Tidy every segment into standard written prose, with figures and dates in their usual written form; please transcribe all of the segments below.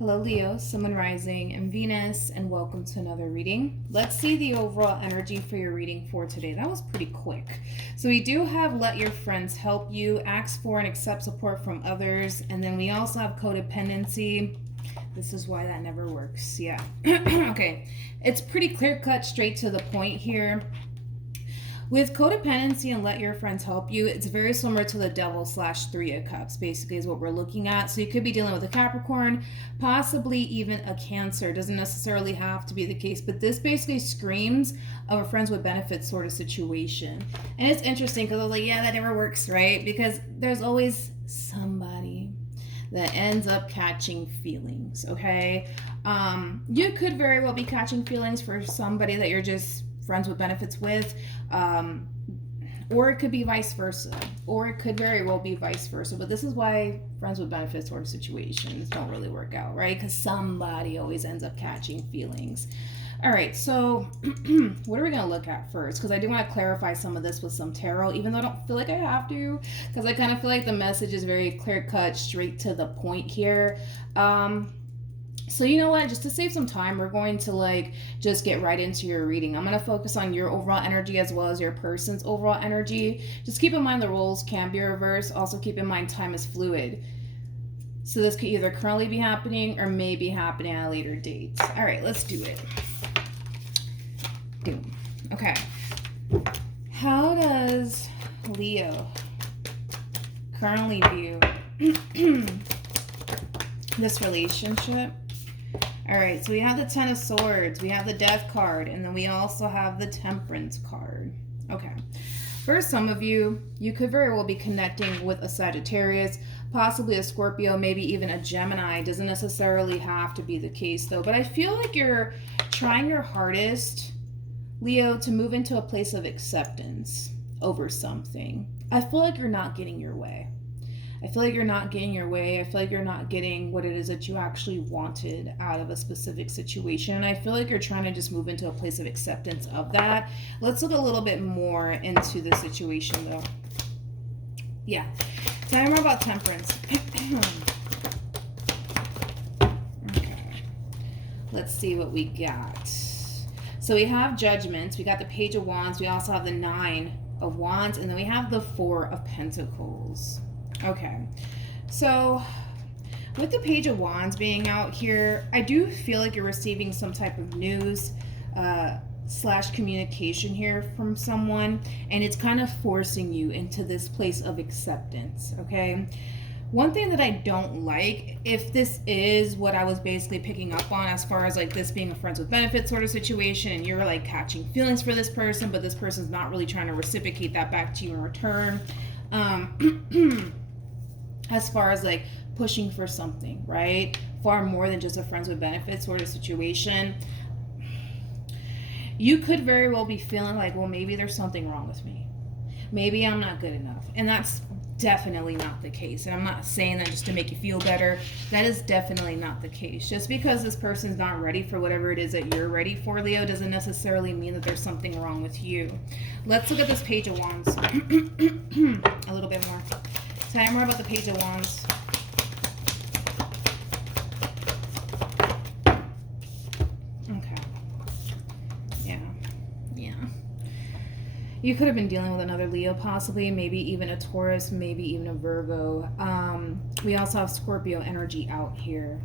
Hello, Leo, Sun, Moon, Rising, and Venus, and welcome to another reading. Let's see the overall energy for your reading for today. That was pretty quick. So we do have let your friends help you, ask for and accept support from others, and then we also have codependency. This is why that never works. Yeah. Okay. It's pretty clear cut, straight to the point here. With codependency and let your friends help you, it's very similar to the devil / three of cups, basically, is what we're looking at. So you could be dealing with a Capricorn, possibly even a Cancer. Doesn't necessarily have to be the case, but this basically screams of a friends with benefits sort of situation. And it's interesting because I was like, yeah, that never works, right? Because there's always somebody that ends up catching feelings, okay? You could very well be catching feelings for somebody that you're just friends with benefits with, or it could be vice versa, or it could very well be vice versa. But this is why friends with benefits sort of situations don't really work out, right? Because somebody always ends up catching feelings. All right, so what are we going to look at first? Because I do want to clarify some of this with some tarot, even though I don't feel like I have to, because I kind of feel like the message is very clear cut, straight to the point here. So you know what, just to save some time, we're going to just get right into your reading. I'm going to focus on your overall energy as well as your person's overall energy. Just keep in mind the roles can be reversed. Also keep in mind time is fluid. So this could either currently be happening or may be happening at a later date. All right, let's do it. Boom. Okay. How does Leo currently view this relationship? All right, so we have the Ten of Swords, we have the Death card, and then we also have the Temperance card. Okay. For some of you, you could very well be connecting with a Sagittarius, possibly a Scorpio, maybe even a Gemini. Doesn't necessarily have to be the case, though. But I feel like you're trying your hardest, Leo, to move into a place of acceptance over something. I feel like you're not getting your way. I feel like you're not getting your way. I feel like you're not getting what it is that you actually wanted out of a specific situation. And I feel like you're trying to just move into a place of acceptance of that. Let's look a little bit more into the situation, though. Yeah. Tell me more about Temperance. Okay. Let's see what we got. So we have Judgment. We got the Page of Wands. We also have the Nine of Wands. And then we have the Four of Pentacles. Okay, so with the Page of Wands being out here, I do feel like you're receiving some type of news / communication here from someone, and it's kind of forcing you into this place of acceptance, okay? One thing that I don't like, if this is what I was basically picking up on as far as this being a friends with benefits sort of situation, and you're catching feelings for this person, but this person's not really trying to reciprocate that back to you in return. As far as pushing for something, right? Far more than just a friends with benefits sort of situation. You could very well be feeling well, maybe there's something wrong with me. Maybe I'm not good enough. And that's definitely not the case. And I'm not saying that just to make you feel better. That is definitely not the case. Just because this person's not ready for whatever it is that you're ready for, Leo, doesn't necessarily mean that there's something wrong with you. Let's look at this Page of Wands a little bit more. Tell me more about the Page of Wands. Okay. Yeah. You could have been dealing with another Leo, possibly, maybe even a Taurus, maybe even a Virgo. We also have Scorpio energy out here.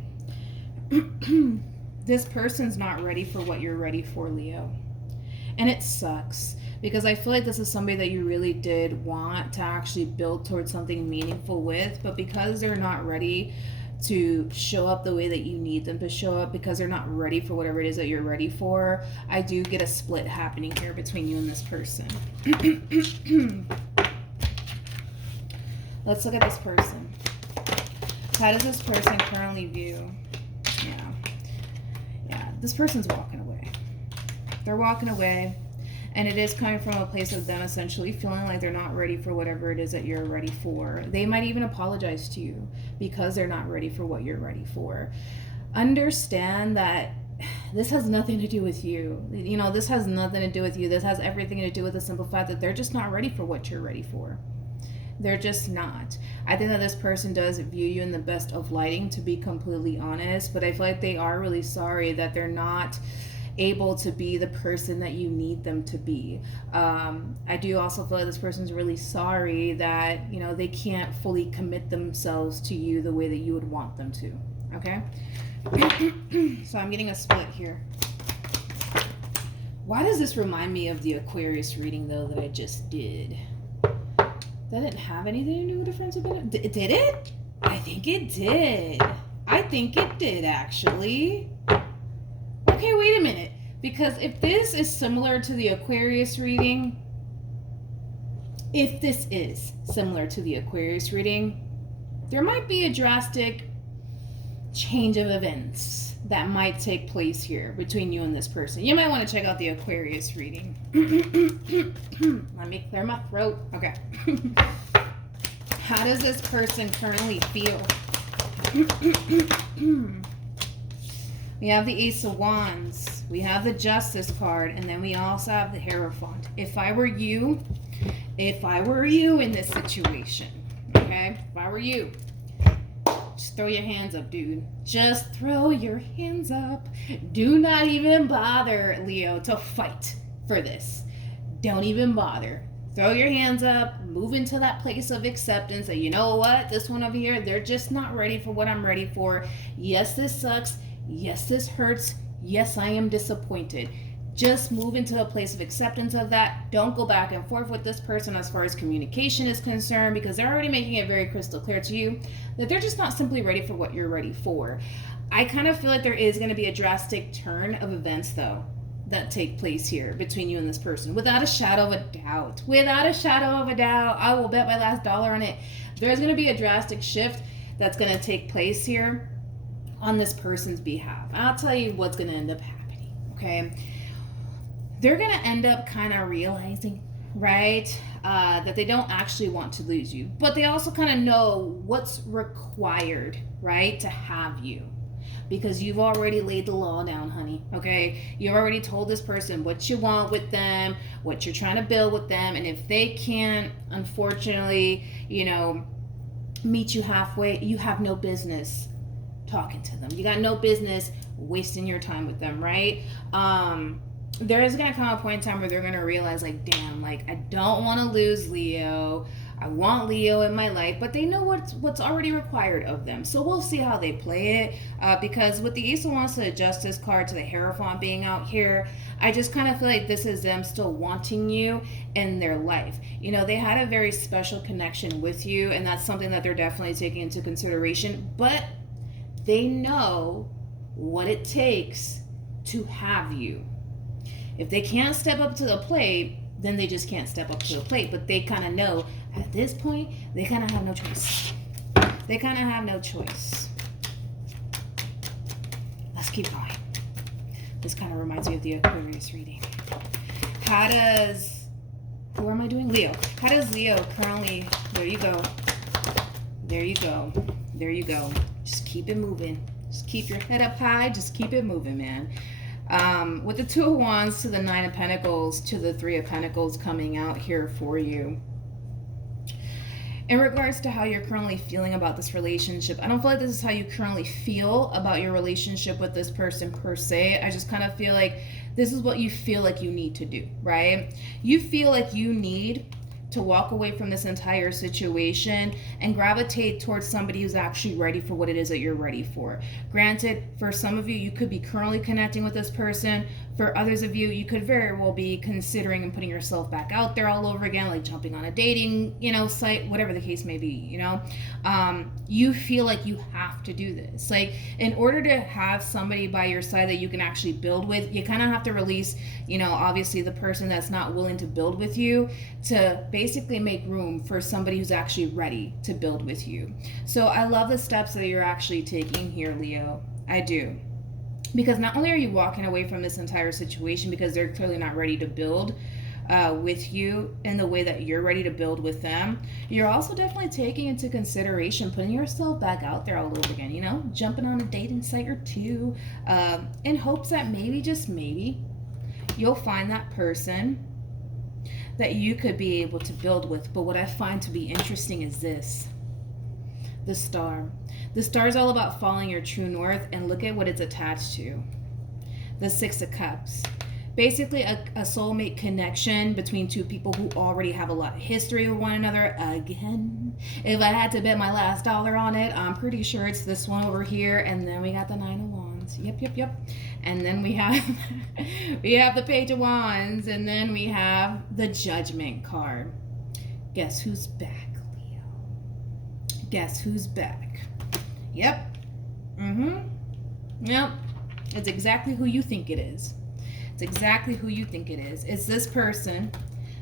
This person's not ready for what you're ready for, Leo. And it sucks. Because I feel like this is somebody that you really did want to actually build towards something meaningful with, but because they're not ready to show up the way that you need them to show up, because they're not ready for whatever it is that you're ready for, I do get a split happening here between you and this person. Let's look at this person. How does this person currently view? Yeah, this person's walking away. They're walking away. And it is coming from a place of them essentially feeling like they're not ready for whatever it is that you're ready for. They might even apologize to you because they're not ready for what you're ready for. Understand that this has nothing to do with you. This has nothing to do with you. This has everything to do with the simple fact that they're just not ready for what you're ready for. They're just not. I think that this person does view you in the best of lighting, to be completely honest, but I feel like they are really sorry that they're not able to be the person that you need them to be. I do also feel like this person's really sorry that, you know, they can't fully commit themselves to you the way that you would want them to. Okay? So I'm getting a split here. Why does this remind me of the Aquarius reading, though, that I just did? That didn't have anything to do with the friends of benefit. Did it? I think it did. I think it did, actually. Okay, wait a minute. Because if this is similar to the Aquarius reading, there might be a drastic change of events that might take place here between you and this person. You might want to check out the Aquarius reading. Let me clear my throat. Okay. How does this person currently feel? We have the Ace of Wands. We have the Justice card. And then we also have the Hierophant. If I were you in this situation, okay? If I were you, just throw your hands up, dude. Just throw your hands up. Do not even bother, Leo, to fight for this. Don't even bother. Throw your hands up. Move into that place of acceptance. That, you know what? This one over here, they're just not ready for what I'm ready for. Yes, this sucks. Yes, this hurts. Yes, I am disappointed. Just move into a place of acceptance of that. Don't go back and forth with this person as far as communication is concerned, because they're already making it very crystal clear to you that they're just not simply ready for what you're ready for. I kind of feel like there is going to be a drastic turn of events, though, that take place here between you and this person. Without a shadow of a doubt. Without a shadow of a doubt. I will bet my last dollar on it. There's going to be a drastic shift that's going to take place here on this person's behalf. I'll tell you what's going to end up happening, okay? They're going to end up kind of realizing, right, that they don't actually want to lose you. But they also kind of know what's required, right, to have you. Because you've already laid the law down, honey, okay? You've already told this person what you want with them, what you're trying to build with them. And if they can't, unfortunately, you know, meet you halfway, you have no business talking to them. You got no business wasting your time with them, right? There is going to come a point in time where they're going to realize, like, damn, like, I don't want to lose Leo. I want Leo in my life, but they know what's already required of them. So we'll see how they play it, because with the Ace of Wands to the Justice card to the Hierophant being out here, I just kind of feel like this is them still wanting you in their life. You know, they had a very special connection with you, and that's something that they're definitely taking into consideration, but they know what it takes to have you. If they can't step up to the plate, then they just can't step up to the plate. But they kind of know at this point, they kind of have no choice. They kind of have no choice. Let's keep going. This kind of reminds me of the Aquarius reading. Who am I doing? Leo. How does Leo currently, there you go. There you go. There you go. Just keep it moving. Just keep your head up high. Just keep it moving, man. With the Two of Wands to the Nine of Pentacles to the Three of Pentacles coming out here for you. In regards to how you're currently feeling about this relationship, I don't feel like this is how you currently feel about your relationship with this person per se. I just kind of feel like this is what you feel like you need to do, right? You feel like you need to walk away from this entire situation and gravitate towards somebody who's actually ready for what it is that you're ready for. Granted, for some of you, you could be currently connecting with this person. For others of you, you could very well be considering and putting yourself back out there all over again, like jumping on a dating, site, whatever the case may be, you feel like you have to do this. Like, in order to have somebody by your side that you can actually build with, you kind of have to release, obviously the person that's not willing to build with you, to basically make room for somebody who's actually ready to build with you. So I love the steps that you're actually taking here, Leo. I do. Because not only are you walking away from this entire situation because they're clearly not ready to build with you in the way that you're ready to build with them, you're also definitely taking into consideration putting yourself back out there all over again, jumping on a dating site or two, in hopes that maybe, just maybe, you'll find that person that you could be able to build with. But what I find to be interesting is this. The star. The star is all about following your true north, and look at what it's attached to. The Six of Cups. Basically a soulmate connection between two people who already have a lot of history with one another. Again, if I had to bet my last dollar on it, I'm pretty sure it's this one over here. And then we got the Nine of Wands. Yep. And then we have we have the Page of Wands, and then we have the Judgment card. Guess who's back, Leo? Guess who's back? Yep. Yep. It's exactly who you think it is. It's exactly who you think it is. It's this person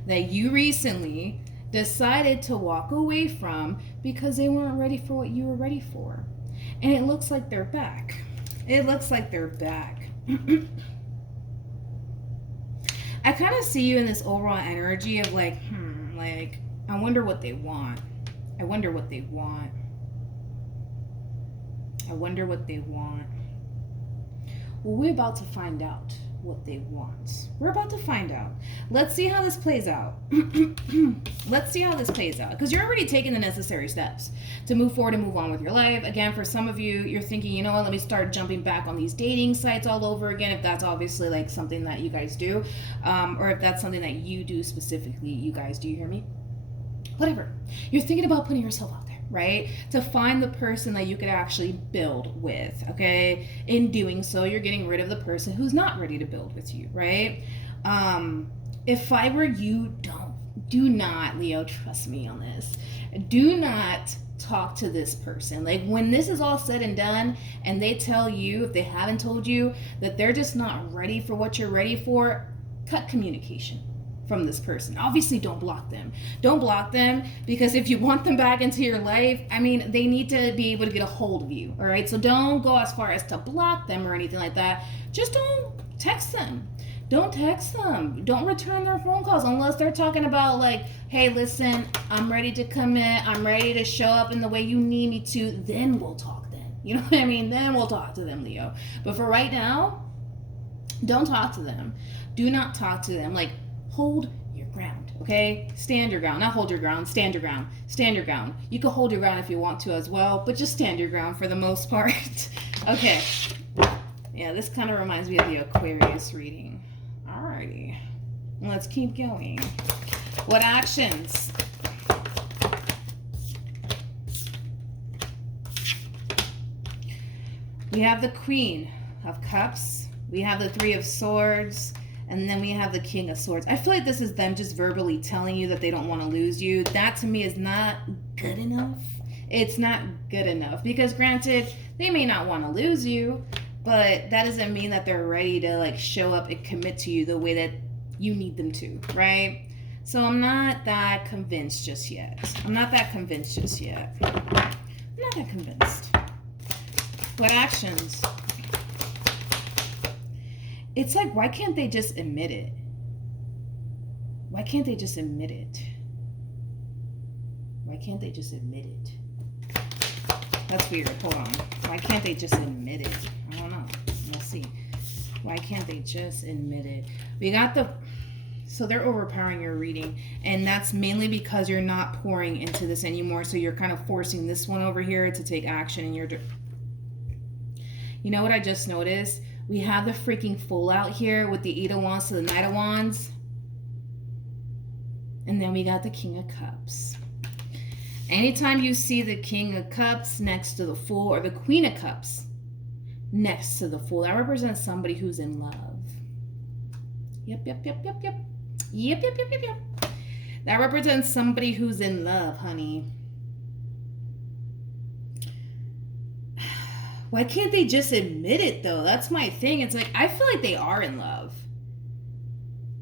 that you recently decided to walk away from because they weren't ready for what you were ready for. And it looks like they're back. It looks like they're back. I kind of see you in this overall energy of like, like, I wonder what they want. I wonder what they want. I wonder what they want. Well, we're about to find out what they want. We're about to find out. Let's see how this plays out. Let's see how this plays out. Because you're already taking the necessary steps to move forward and move on with your life. Again, for some of you, you're thinking, you know what, let me start jumping back on these dating sites all over again, if that's obviously like something that you guys do. Or if that's something that you do specifically, you guys, do you hear me? Whatever. You're thinking about putting yourself out there, right? To find the person that you could actually build with, okay? In doing so, you're getting rid of the person who's not ready to build with you, right? If I were you, do not, Leo, trust me on this. Do not talk to this person. Like, when this is all said and done and they tell you, if they haven't told you, that they're just not ready for what you're ready for, cut communication from this person. Obviously, don't block them. Don't block them, because if you want them back into your life, I mean, they need to be able to get a hold of you, all right? So don't go as far as to block them or anything like that. Just don't text them. Don't text them. Don't return their phone calls unless they're talking about like, hey, listen, I'm ready to commit. I'm ready to show up in the way you need me to. Then we'll talk then. You know what I mean? Then we'll talk to them, Leo. But for right now, don't talk to them. Do not talk to them. Like, hold your ground, okay? Stand your ground. Not hold your ground. Stand your ground. Stand your ground. You can hold your ground if you want to as well, but just stand your ground for the most part. Okay. Yeah, this kind of reminds me of the Aquarius reading. Alrighty. Let's keep going. What actions? We have the Queen of Cups. We have the Three of Swords. And then we have the King of Swords. I feel like this is them just verbally telling you that they don't want to lose you. That to me is not good enough. It's not good enough. Because granted, they may not want to lose you, but that doesn't mean that they're ready to like show up and commit to you the way that you need them to, right? So I'm not that convinced just yet. I'm not that convinced. What actions? It's like, why can't they just admit it? Why can't they just admit it? Why can't they just admit it? That's weird. Hold on. Why can't they just admit it? I don't know. We'll see. Why can't they just admit it? We got the... So they're overpowering your reading. And that's mainly because you're not pouring into this anymore. So you're kind of forcing this one over here to take action. And you're... You know what I just noticed? We have the freaking Fool out here with the Eight of Wands to the Knight of Wands. And then we got the King of Cups. Anytime you see the King of Cups next to the Fool, or the Queen of Cups next to the Fool, that represents somebody who's in love. Yep. That represents somebody who's in love, honey. Why can't they just admit it, though? That's my thing. It's like, I feel like they are in love.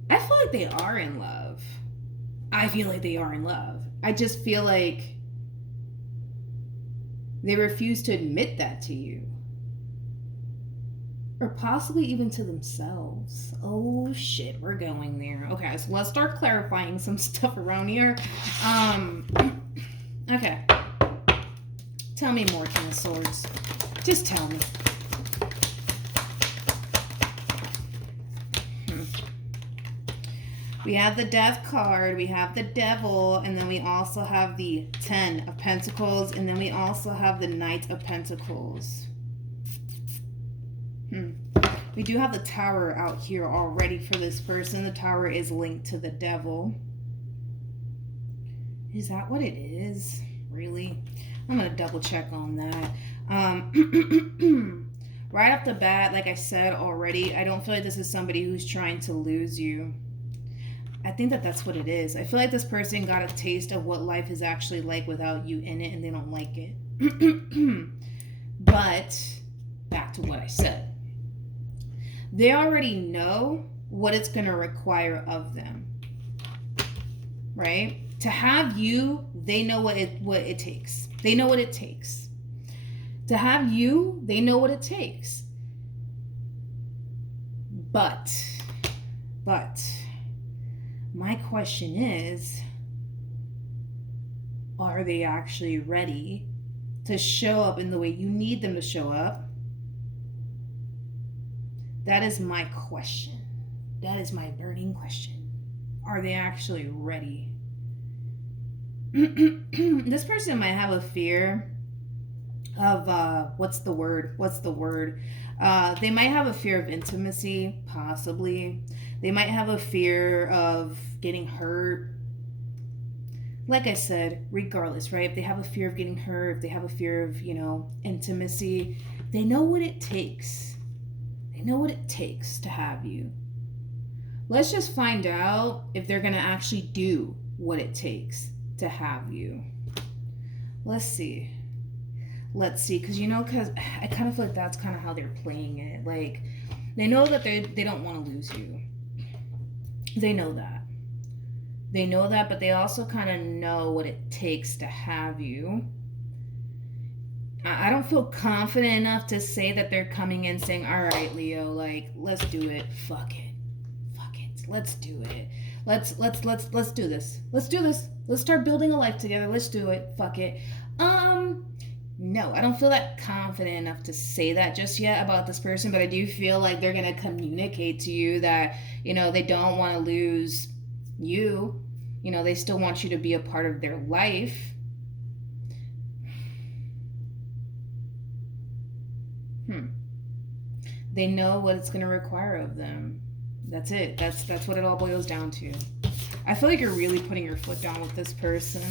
I feel like they are in love. I just feel like they refuse to admit that to you. Or possibly even to themselves. Oh, shit. We're going there. Okay, so let's start clarifying some stuff around here. Okay. Tell me more, King of Swords. Just tell me. We have the Death card, we have the Devil, and then we also have the Ten of Pentacles, and then we also have the Knight of Pentacles. We do have the Tower out here already for this person. The Tower is linked to the Devil. Is that what it is? Really? I'm going to double check on that. Right off the bat, like I said already, I don't feel like this is somebody who's trying to lose you. I think that that's what it is. I feel like this person got a taste of what life is actually like without you in it, and they don't like it. But back to what I said. They already know what it's going to require of them. Right? To have you, they know what it takes. They know what it takes. To have you, they know what it takes. But my question is, are they actually ready to show up in the way you need them to show up? That is my question. That is my burning question. Are they actually ready? This person might have a fear of, what's the word? They might have a fear of intimacy, possibly. They might have a fear of getting hurt. Like I said, regardless, right? If they have a fear of getting hurt, if they have a fear of, intimacy, they know what it takes. They know what it takes to have you. Let's just find out if they're going to actually do what it takes to have you. Let's see, because because I kind of feel like that's kind of how they're playing it. Like, they know that they don't want to lose you. They know that, but they also kind of know what it takes to have you. I don't feel confident enough to say that they're coming in saying, all right, Leo, like, let's do it. Fuck it, let's do it. Let's do this. Let's start building a life together. Let's do it. Fuck it. No, I don't feel that confident enough to say that just yet about this person, but I do feel like they're going to communicate to you that, they don't want to lose you. They still want you to be a part of their life. They know what it's going to require of them. That's it. That's what it all boils down to. I feel like you're really putting your foot down with this person,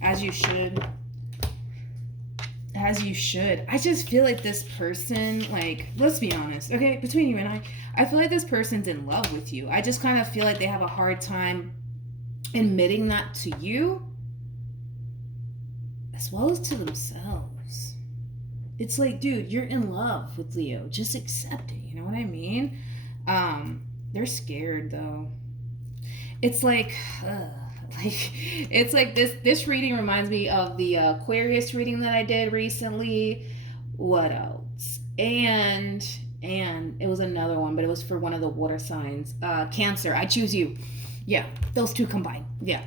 as you should. I just feel like this person, like, let's be honest, okay, between you and I feel like this person's in love with you. I just kind of feel like they have a hard time admitting that to you, as well as to themselves. It's like, dude, you're in love with Leo. Just accept it. You know what I mean? They're scared, though. It's like, this reading reminds me of the Aquarius reading that I did recently. What else? And it was another one, but it was for one of the water signs. Cancer, I choose you. Yeah, those two combined. Yeah.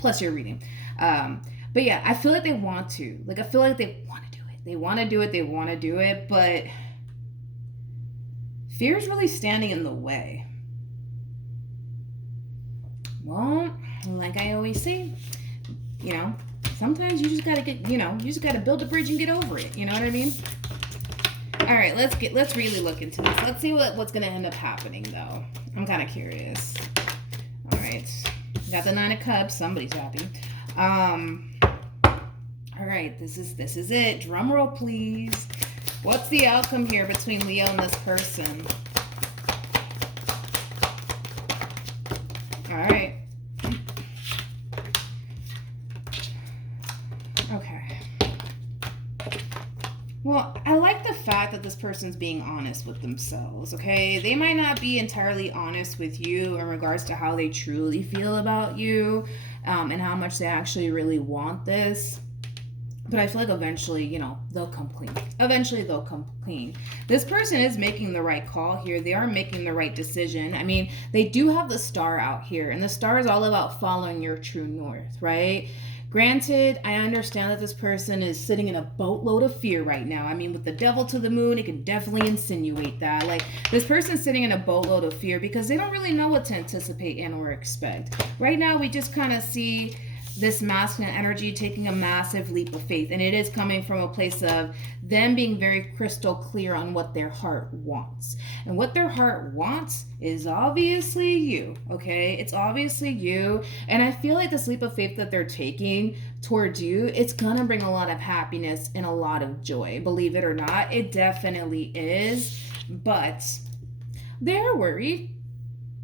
Plus your reading. But yeah, I feel like they want to. Like, I feel like they want to do it. They want to do it, but fear is really standing in the way. Well, like I always say, sometimes you just gotta gotta build a bridge and get over it. You know what I mean? All right, let's really look into this. Let's see what's gonna end up happening, though. I'm kind of curious. All right, got the 9 of Cups. Somebody's happy. All right, this is it. Drum roll, please. What's the outcome here between Leo and this person? All right. Okay. Well, I like the fact that this person's being honest with themselves, okay? They might not be entirely honest with you in regards to how they truly feel about you, and how much they actually really want this. But I feel like eventually, they'll come clean. This person is making the right call here. They are making the right decision. I mean, they do have the Star out here. And the Star is all about following your true north, right? Granted, I understand that this person is sitting in a boatload of fear right now. I mean, with the devil to the moon, it can definitely insinuate that. Like, this person's sitting in a boatload of fear because they don't really know what to anticipate and or expect. Right now, we just kind of see this masculine energy taking a massive leap of faith, and it is coming from a place of them being very crystal clear on what their heart wants. And what their heart wants is obviously you, okay? It's obviously you. And I feel like this leap of faith that they're taking towards you, it's gonna bring a lot of happiness and a lot of joy. Believe it or not, it definitely is. But they're worried.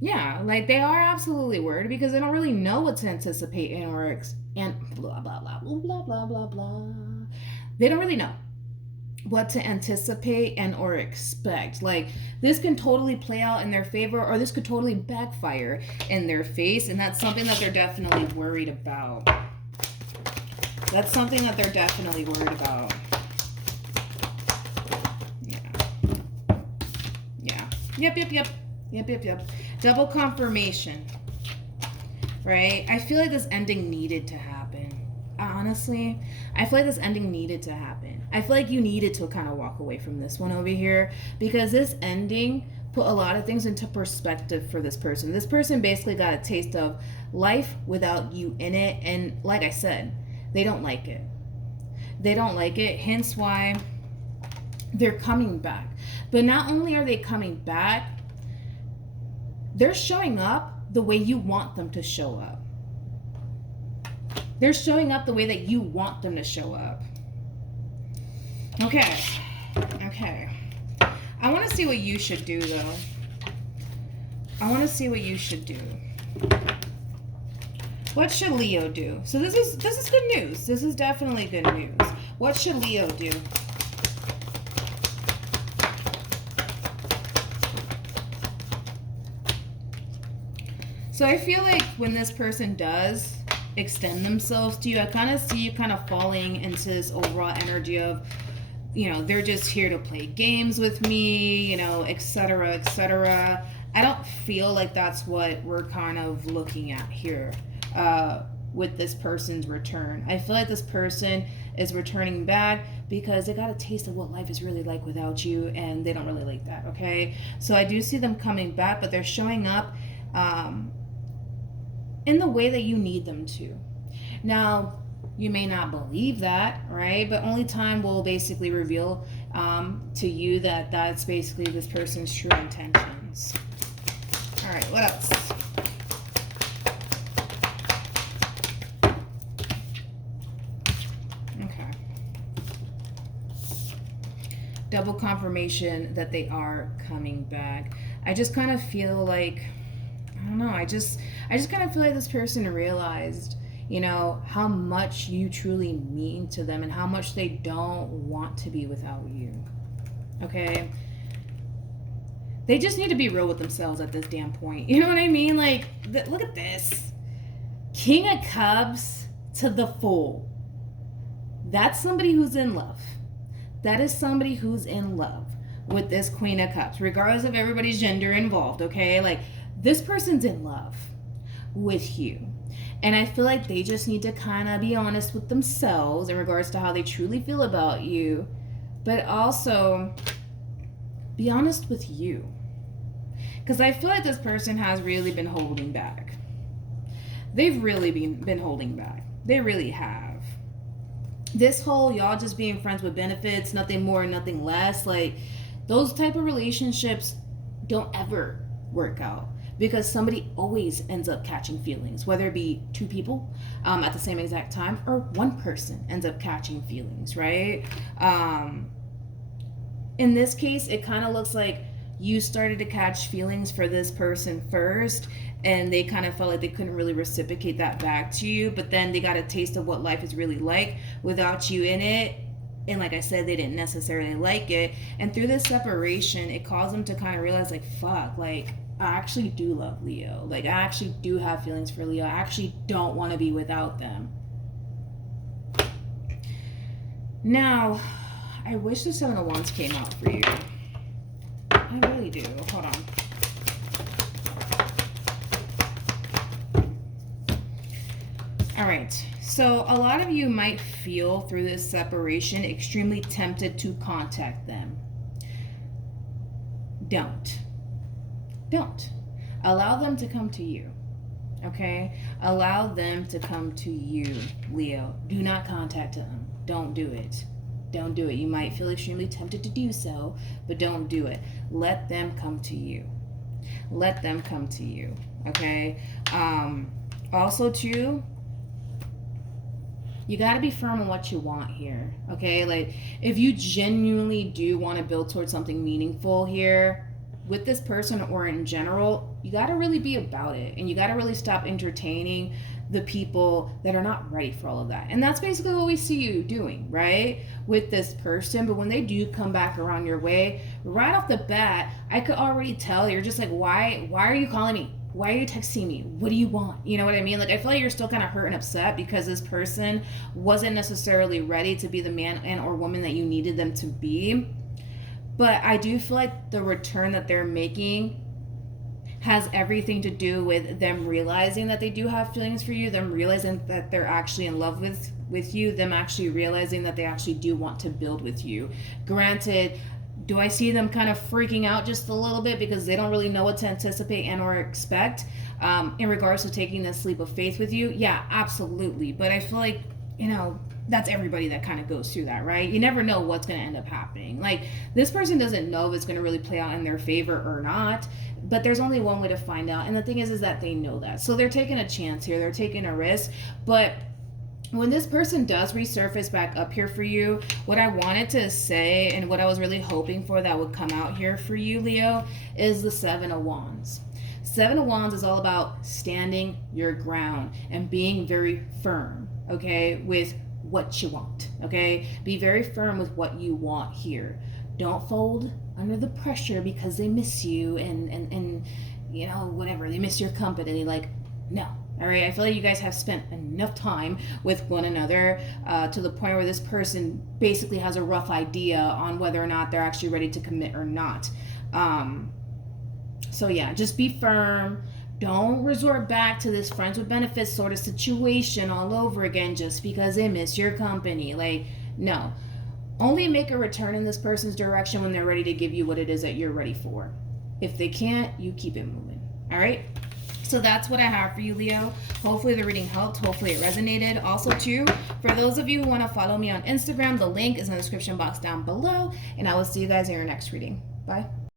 Yeah, like they are absolutely worried because they don't really know what to anticipate and blah blah blah blah blah blah blah. They don't really know what to anticipate and or expect. Like, this can totally play out in their favor, or this could totally backfire in their face, and that's something that they're definitely worried about. That's something that they're definitely worried about. Yeah. Yep. Double confirmation, right? I feel like this ending needed to happen. Honestly, I feel like this ending needed to happen. I feel like you needed to kind of walk away from this one over here, because this ending put a lot of things into perspective for this person. This person basically got a taste of life without you in it, and like I said, they don't like it. They don't like it, hence why they're coming back. But not only are they coming back, they're showing up the way you want them to show up. They're showing up the way that you want them to show up. Okay. I want to see what you should do, though. I want to see what you should do. What should Leo do? So this is good news. This is definitely good news. What should Leo do? So I feel like when this person does extend themselves to you, I kind of see you kind of falling into this overall energy of, you know, they're just here to play games with me, you know, etc., etc. I don't feel like that's what we're kind of looking at here with this person's return. I feel like this person is returning back because they got a taste of what life is really like without you, and they don't really like that, okay? So I do see them coming back, but they're showing up in the way that you need them to. Now, you may not believe that, right? But only time will basically reveal to you that that's basically this person's true intentions. All right, what else? Okay. Double confirmation that they are coming back. I just kind of feel like, I don't know, I just kind of feel like this person realized, you know, how much you truly mean to them and how much they don't want to be without you. Okay? They just need to be real with themselves at this damn point. You know what I mean? Like, look at this. King of Cups to the Fool. That's somebody who's in love. That is somebody who's in love with this Queen of Cups, regardless of everybody's gender involved, okay? Like, this person's in love with you. And I feel like they just need to kind of be honest with themselves in regards to how they truly feel about you, but also be honest with you. Because I feel like this person has really been holding back. They've really been holding back. They really have. This whole y'all just being friends with benefits, nothing more, nothing less, like those type of relationships don't ever work out. Because somebody always ends up catching feelings, whether it be two people at the same exact time or one person ends up catching feelings, right? In this case, it kind of looks like you started to catch feelings for this person first, and they kind of felt like they couldn't really reciprocate that back to you, but then they got a taste of what life is really like without you in it. And like I said, they didn't necessarily like it. And through this separation, it caused them to kind of realize, like, fuck, like, I actually do love Leo. Like, I actually do have feelings for Leo. I actually don't want to be without them. Now, I wish the Seven of Wands came out for you. I really do. Hold on. All right. So a lot of you might feel through this separation extremely tempted to contact them. Don't. Allow them to come to you. Okay? Allow them to come to you, Leo. Do not contact them. Don't do it. Don't do it. You might feel extremely tempted to do so, but don't do it. Let them come to you. Let them come to you. Okay? Also, too, you got to be firm on what you want here. Okay? Like, if you genuinely do want to build towards something meaningful here, with this person or in general, you got to really be about it, and you got to really stop entertaining the people that are not ready for all of that. And that's basically what we see you doing, right, with this person. But when they do come back around your way, right off the bat, I could already tell you're just like, why are you calling me? Why are you texting me? What do you want? You know what I mean? Like, I feel like you're still kind of hurt and upset because this person wasn't necessarily ready to be the man and or woman that you needed them to be. But I do feel like the return that they're making has everything to do with them realizing that they do have feelings for you, them realizing that they're actually in love with you, them actually realizing that they actually do want to build with you. Granted, do I see them kind of freaking out just a little bit because they don't really know what to anticipate and or expect in regards to taking this leap of faith with you? Yeah, absolutely. But I feel like, that's everybody that kind of goes through that, right? You never know what's going to end up happening. Like, this person doesn't know if it's going to really play out in their favor or not, but there's only one way to find out. And the thing is that they know that. So they're taking a chance here. They're taking a risk. But when this person does resurface back up here for you, what I wanted to say and what I was really hoping for that would come out here for you, Leo, is the Seven of Wands. Seven of Wands is all about standing your ground and being very firm, okay, with what you want, okay? Be very firm with what you want here. Don't fold under the pressure because they miss you and whatever, they miss your company. Like, no. All right, I feel like you guys have spent enough time with one another to the point where this person basically has a rough idea on whether or not they're actually ready to commit or not. So yeah, just be firm. Don't resort back to this friends with benefits sort of situation all over again just because they miss your company. Like, no. Only make a return in this person's direction when they're ready to give you what it is that you're ready for. If they can't, you keep it moving. All right? So that's what I have for you, Leo. Hopefully the reading helped. Hopefully it resonated. Also, too, for those of you who want to follow me on Instagram, the link is in the description box down below. And I will see you guys in your next reading. Bye.